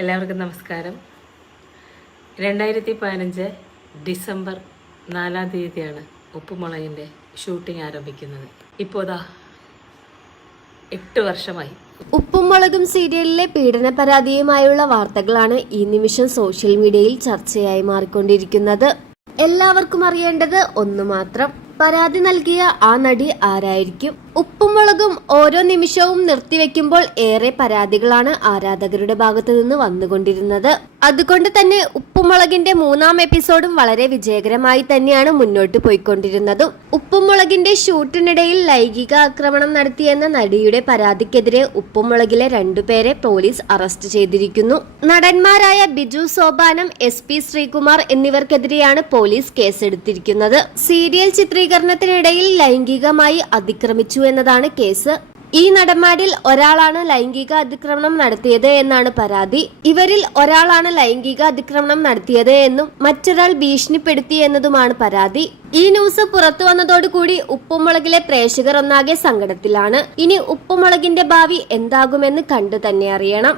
എല്ലാവർക്കും നമസ്കാരം. രണ്ടായിരത്തി പതിനഞ്ച് ഡിസംബർ നാലാം തീയതിയാണ് ഉപ്പുമുളകിന്റെ ഷൂട്ടിംഗ് ആരംഭിക്കുന്നത്. ഇപ്പോൾ ദാ എട്ട് വർഷമായി. ഉപ്പും മുളകും സീരിയലിലെ പീഡന പരാതിയുമായുള്ള വാർത്തകളാണ് ഈ നിമിഷം സോഷ്യൽ മീഡിയയിൽ ചർച്ചയായി മാറിക്കൊണ്ടിരിക്കുന്നത്. എല്ലാവർക്കും അറിയേണ്ടത് ഒന്നു മാത്രം. പരാതി നൽകിയ ആ നടി ആരായിരിക്കും? ഉപ്പും മുളകും ഓരോ നിമിഷവും നിർത്തിവെക്കുമ്പോൾ ഏറെ പരാതികളാണ് ആരാധകരുടെ ഭാഗത്തു നിന്ന് വന്നുകൊണ്ടിരുന്നത്. അതുകൊണ്ട് തന്നെ ഉപ്പുമുളകിന്റെ മൂന്നാം എപ്പിസോഡും വളരെ വിജയകരമായി തന്നെയാണ് മുന്നോട്ട് പോയിക്കൊണ്ടിരുന്നതും. ഉപ്പുമുളകിന്റെ ഷൂട്ടിനിടയിൽ ലൈംഗിക ആക്രമണം നടത്തിയെന്ന നടിയുടെ പരാതിക്കെതിരെ ഉപ്പുമുളകിലെ രണ്ടുപേരെ പോലീസ് അറസ്റ്റ് ചെയ്തിരിക്കുന്നു. നടന്മാരായ ബിജു സോപാനം എസ് പി ശ്രീകുമാർ എന്നിവർക്കെതിരെയാണ് പോലീസ് കേസെടുത്തിരിക്കുന്നത്. സീരിയൽ ചിത്രീകരണത്തിനിടയിൽ ലൈംഗികമായി അതിക്രമിച്ചു എന്നതാണ് കേസ്. ഈ നടന്മാരിൽ ഒരാളാണ് ലൈംഗിക അതിക്രമണം നടത്തിയത് എന്നാണ് പരാതി. ഇവരിൽ ഒരാളാണ് ലൈംഗിക അതിക്രമണം നടത്തിയത് എന്നും മറ്റൊരാൾ ഭീഷണിപ്പെടുത്തി എന്നതുമാണ് പരാതി. ഈ ന്യൂസ് പുറത്തു വന്നതോടുകൂടി ഉപ്പുമുളകിലെ പ്രേക്ഷകർ ഒന്നാകെ സങ്കടത്തിലാണ്. ഇനി ഉപ്പുമുളകിന്റെ ഭാവി എന്താകുമെന്ന് കണ്ടു തന്നെ അറിയണം.